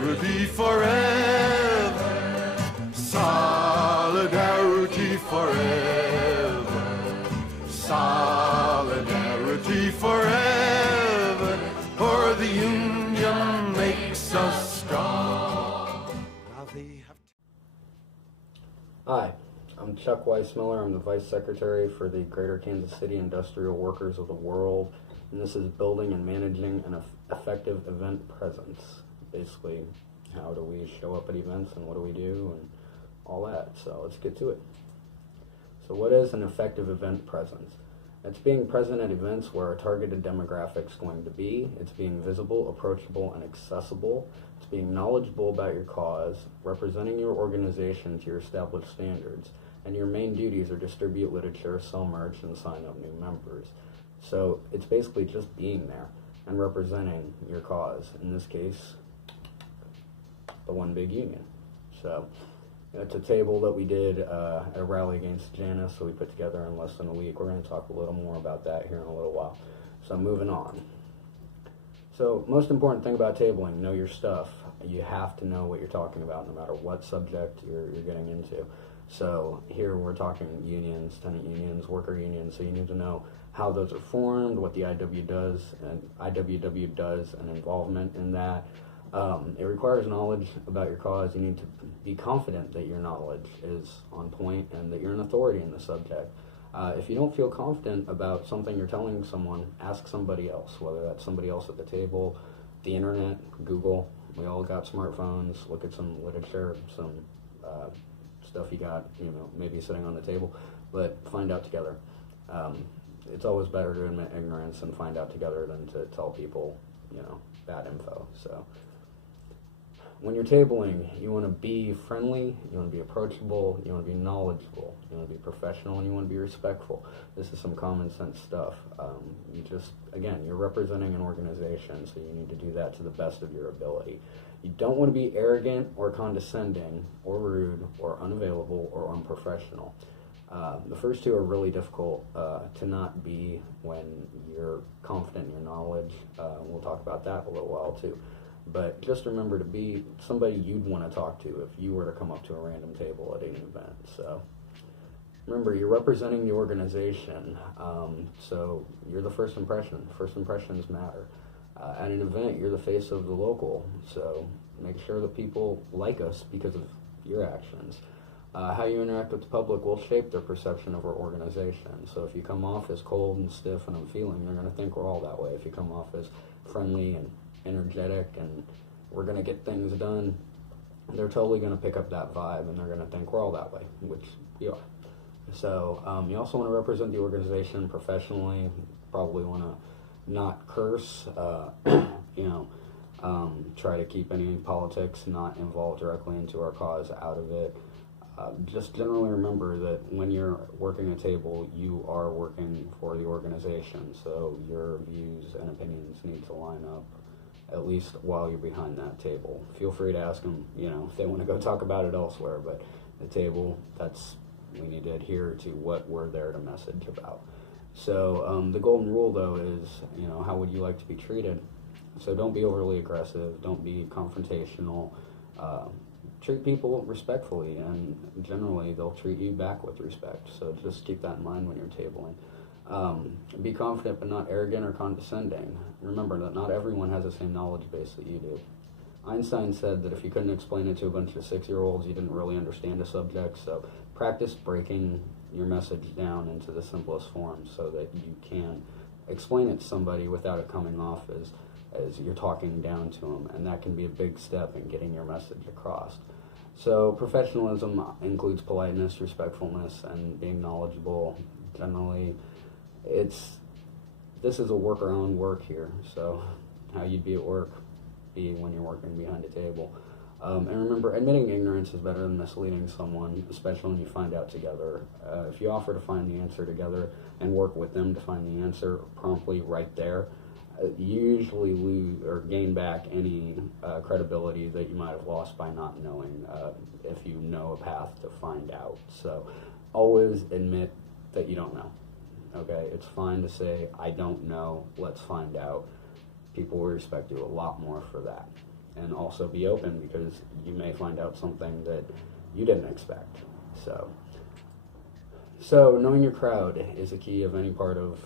Solidarity forever. Solidarity forever. Solidarity forever. For the union makes us strong. Hi, I'm Chuck Weissmiller. I'm the Vice Secretary for the Greater Kansas City Industrial Workers of the World, and this is building and managing an effective event presence. Basically, how do we show up at events and what do we do and all that. So let's get to it. So what is an effective event presence? It's being present at events where our targeted demographic is going to be. It's being visible, approachable, and accessible. It's being knowledgeable about your cause, representing your organization to your established standards, and your main duties are distribute literature, sell merch, and sign up new members. So it's basically just being there and representing your cause. In this case, the One Big Union. So it's a table that we did at a rally against Janus, so we put together in less than a week. We're going to talk a little more about that here in a little while. So moving on. So most important thing about tabling, know your stuff. You have to know what you're talking about no matter what subject you're getting into. So here we're talking unions, tenant unions, worker unions, so you need to know how those are formed, what the IWW does, and involvement in that. It requires knowledge about your cause. You need to be confident that your knowledge is on point and that you're an authority in the subject. If you don't feel confident about something you're telling someone, ask somebody else, whether that's somebody else at the table, the internet, Google. We all got smartphones. Look at some literature, some stuff you got, maybe sitting on the table, but find out together. It's always better to admit ignorance and find out together than to tell people, bad info. So when you're tabling, you want to be friendly, you want to be approachable, you want to be knowledgeable, you want to be professional, and you want to be respectful. This is some common sense stuff. You're representing an organization, so you need to do that to the best of your ability. You don't want to be arrogant or condescending or rude or unavailable or unprofessional. The first two are really difficult to not be when you're confident in your knowledge. We'll talk about that a little while too. But just remember to be somebody you'd want to talk to if you were to come up to a random table at an event. So remember, you're representing the organization, so you're the first impression. First impressions matter. At an event, you're the face of the local, so make sure that people like us because of your actions. How you interact with the public will shape their perception of our organization. So if you come off as cold and stiff and unfeeling, they're going to think we're all that way. If you come off as friendly and energetic and we're going to get things done, they're totally going to pick up that vibe and they're going to think we're all that way, which we are. So you also want to represent the organization professionally. Probably want to not curse, try to keep any politics not involved directly into our cause out of it. Just generally remember that when you're working a table, you are working for the organization, so your views and opinions need to line up, at least while you're behind that table. Feel free to ask them, if they want to go talk about it elsewhere, but the table, we need to adhere to what we're there to message about. So the golden rule, though, is, how would you like to be treated? So don't be overly aggressive, don't be confrontational, treat people respectfully, and generally they'll treat you back with respect. So just keep that in mind when you're tabling. Be confident but not arrogant or condescending. Remember that not everyone has the same knowledge base that you do. Einstein said that if you couldn't explain it to a bunch of 6-year-olds, you didn't really understand a subject. So practice breaking your message down into the simplest form so that you can explain it to somebody without it coming off as you're talking down to them, and that can be a big step in getting your message across. So professionalism includes politeness, respectfulness, and being knowledgeable. Generally, this is a worker-owned work here, so how you'd be at work, be when you're working behind a table. And remember, admitting ignorance is better than misleading someone, especially when you find out together. If you offer to find the answer together and work with them to find the answer promptly right there, you usually lose or gain back any credibility that you might have lost by not knowing, if you know a path to find out. So always admit that you don't know. Okay, it's fine to say, I don't know, let's find out. People will respect you a lot more for that. and also be open, because you may find out something that you didn't expect. So knowing your crowd is a key of any part of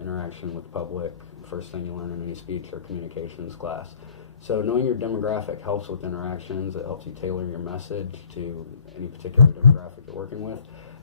interaction with the public. First thing you learn in any speech or communications class. So knowing your demographic helps with interactions. It helps you tailor your message to any particular demographic you're working with.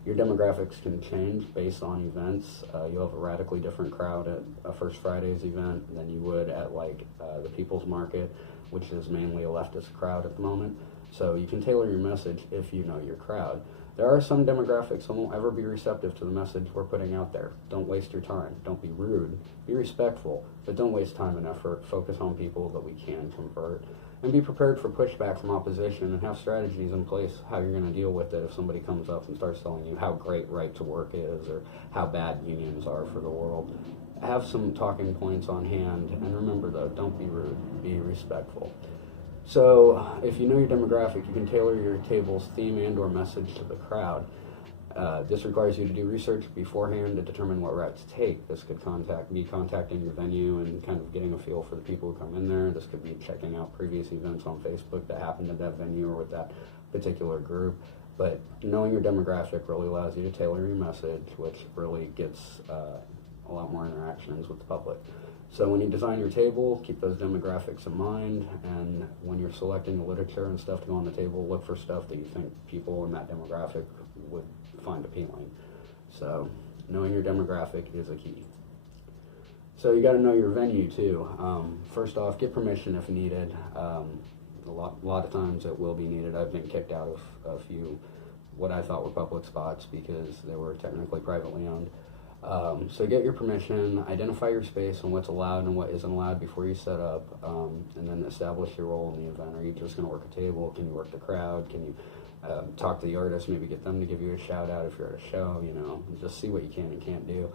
Your demographics can change based on events. You'll have a radically different crowd at a First Friday's event than you would at the People's Market, which is mainly a leftist crowd at the moment. So you can tailor your message if you know your crowd. There are some demographics that won't ever be receptive to the message we're putting out there. Don't waste your time. Don't be rude. Be respectful, but don't waste time and effort. Focus on people that we can convert. And be prepared for pushback from opposition, and have strategies in place how you're going to deal with it if somebody comes up and starts telling you how great right to work is or how bad unions are for the world. Have some talking points on hand, and remember though, don't be rude. Be respectful. So if you know your demographic, you can tailor your table's theme and or message to the crowd. This requires you to do research beforehand to determine what route to take. This could be contacting your venue and kind of getting a feel for the people who come in there. This could be checking out previous events on Facebook that happened at that venue or with that particular group. But knowing your demographic really allows you to tailor your message, which really gets a lot more interactions with the public. So when you design your table, keep those demographics in mind, and when you're selecting the literature and stuff to go on the table, look for stuff that you think people in that demographic would find appealing. So knowing your demographic is a key. So you got to know your venue too. First off, get permission if needed. A lot of times it will be needed. I've been kicked out of a few what I thought were public spots because they were technically privately owned. So get your permission, identify your space and what's allowed and what isn't allowed before you set up, and then establish your role in the event. Are you just going to work a table? Can you work the crowd? Can you talk to the artist, maybe get them to give you a shout out if you're at a show, just see what you can and can't do.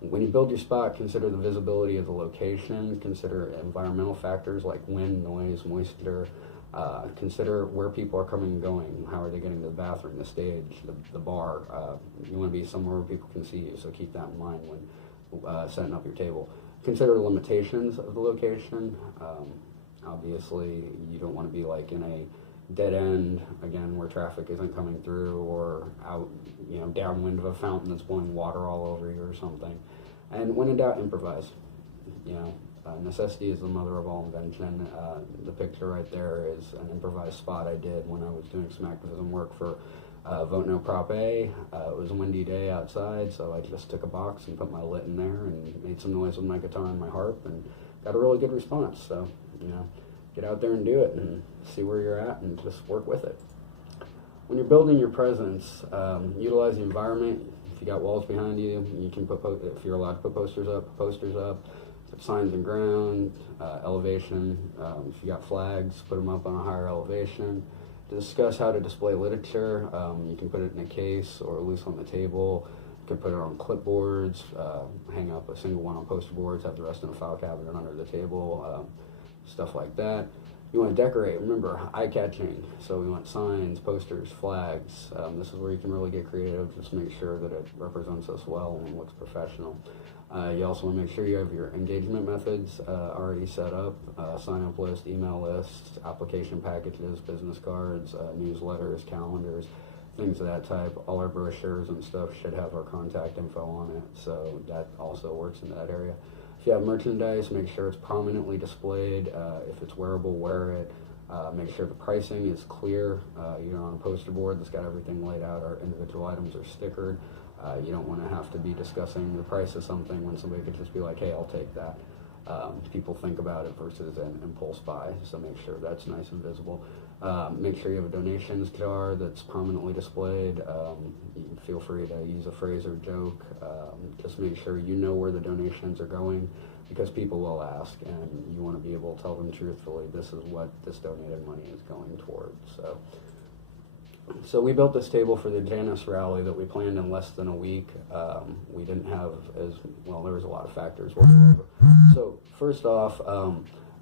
When you build your spot, consider the visibility of the location, consider environmental factors like wind, noise, moisture, consider where people are coming and going, how are they getting to the bathroom, the stage, the bar. You want to be somewhere where people can see you, so keep that in mind when setting up your table. Consider the limitations of the location. Obviously, you don't want to be like in a dead end, again, where traffic isn't coming through, or out, downwind of a fountain that's blowing water all over you or something. And when in doubt, improvise. Necessity is the mother of all invention. The picture right there is an improvised spot I did when I was doing some activism work for Vote No Prop A. It was a windy day outside, so I just took a box and put my lit in there and made some noise with my guitar and my harp and got a really good response. So, get out there and do it and see where you're at and just work with it. When you're building your presence, utilize the environment. If you got walls behind you, you can put, if you're allowed to put posters up, put signs in ground, elevation. If you got flags, put them up on a higher elevation. To discuss how to display literature, you can put it in a case or loose on the table. You can put it on clipboards, hang up a single one on poster boards, have the rest in a file cabinet under the table, stuff like that. You want to decorate, remember, eye-catching. So we want signs, posters, flags. This is where you can really get creative. Just make sure that it represents us well and looks professional. You also want to make sure you have your engagement methods already set up, sign-up list, email lists, application packages, business cards, newsletters, calendars, things of that type. All our brochures and stuff should have our contact info on it, so that also works in that area. If you have merchandise, make sure it's prominently displayed. If it's wearable, wear it. Make sure the pricing is clear. You're on a poster board that's got everything laid out. Our individual items are stickered. You don't want to have to be discussing the price of something when somebody could just be like, hey, I'll take that. People think about it versus an impulse buy, so make sure that's nice and visible. Make sure you have a donations jar that's prominently displayed. You can feel free to use a phrase or joke. Just make sure you know where the donations are going, because people will ask, and you want to be able to tell them truthfully, this is what this donated money is going towards. So we built this table for the Janus rally that we planned in less than a week. We didn't have as well, there was a lot of factors we'll go over. So first off,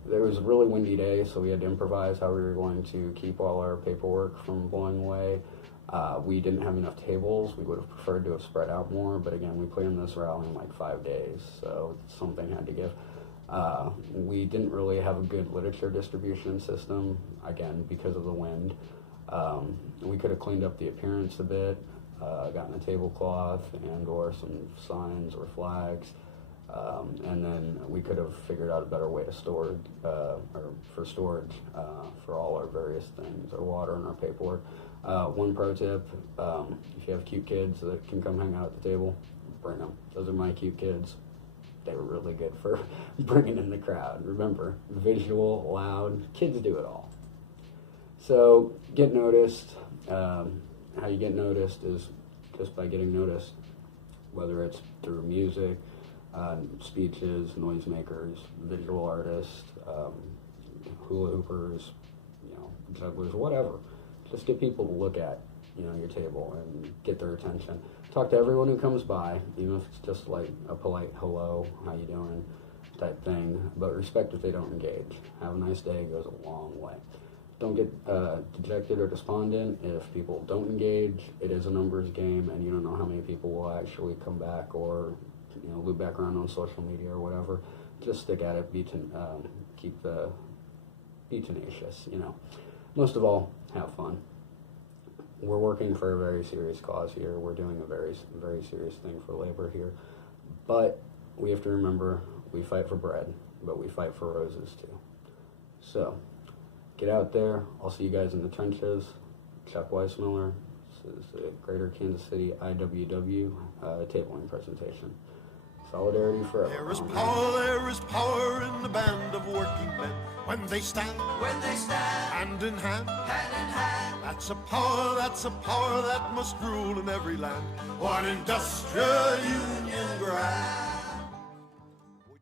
there was a really windy day, so we had to improvise how we were going to keep all our paperwork from blowing away. We didn't have enough tables. We would have preferred to have spread out more, but again, we planned this rally in like 5 days, so something had to give. We didn't really have a good literature distribution system, again, because of the wind. We could have cleaned up the appearance a bit, gotten a tablecloth and or some signs or flags, and then we could have figured out a better way to store, or for storage, for all our various things, our water and our paperwork. One pro tip, if you have cute kids that can come hang out at the table, bring them. Those are my cute kids. They were really good for bringing in the crowd. Remember, visual, loud, kids do it all. So get noticed. How you get noticed is just by getting noticed, whether it's through music, speeches, noisemakers, visual artists, hula hoopers, jugglers, whatever. Just get people to look at, your table and get their attention. Talk to everyone who comes by, even if it's just like a polite hello, how you doing type thing, but respect if they don't engage. Have a nice day goes a long way. Don't get dejected or despondent if people don't engage. It is a numbers game, and you don't know how many people will actually come back or loop back around on social media or whatever. Just stick at it. Be tenacious. Most of all, have fun. We're working for a very serious cause here. We're doing a very, very serious thing for labor here. But we have to remember, we fight for bread, but we fight for roses too. So, get out there. I'll see you guys in the trenches. Chuck Weissmiller. This is the Greater Kansas City IWW tabling presentation. Solidarity forever. There is power in the band of working men when they stand hand in hand. That's a power that must rule in every land. One industrial union grand.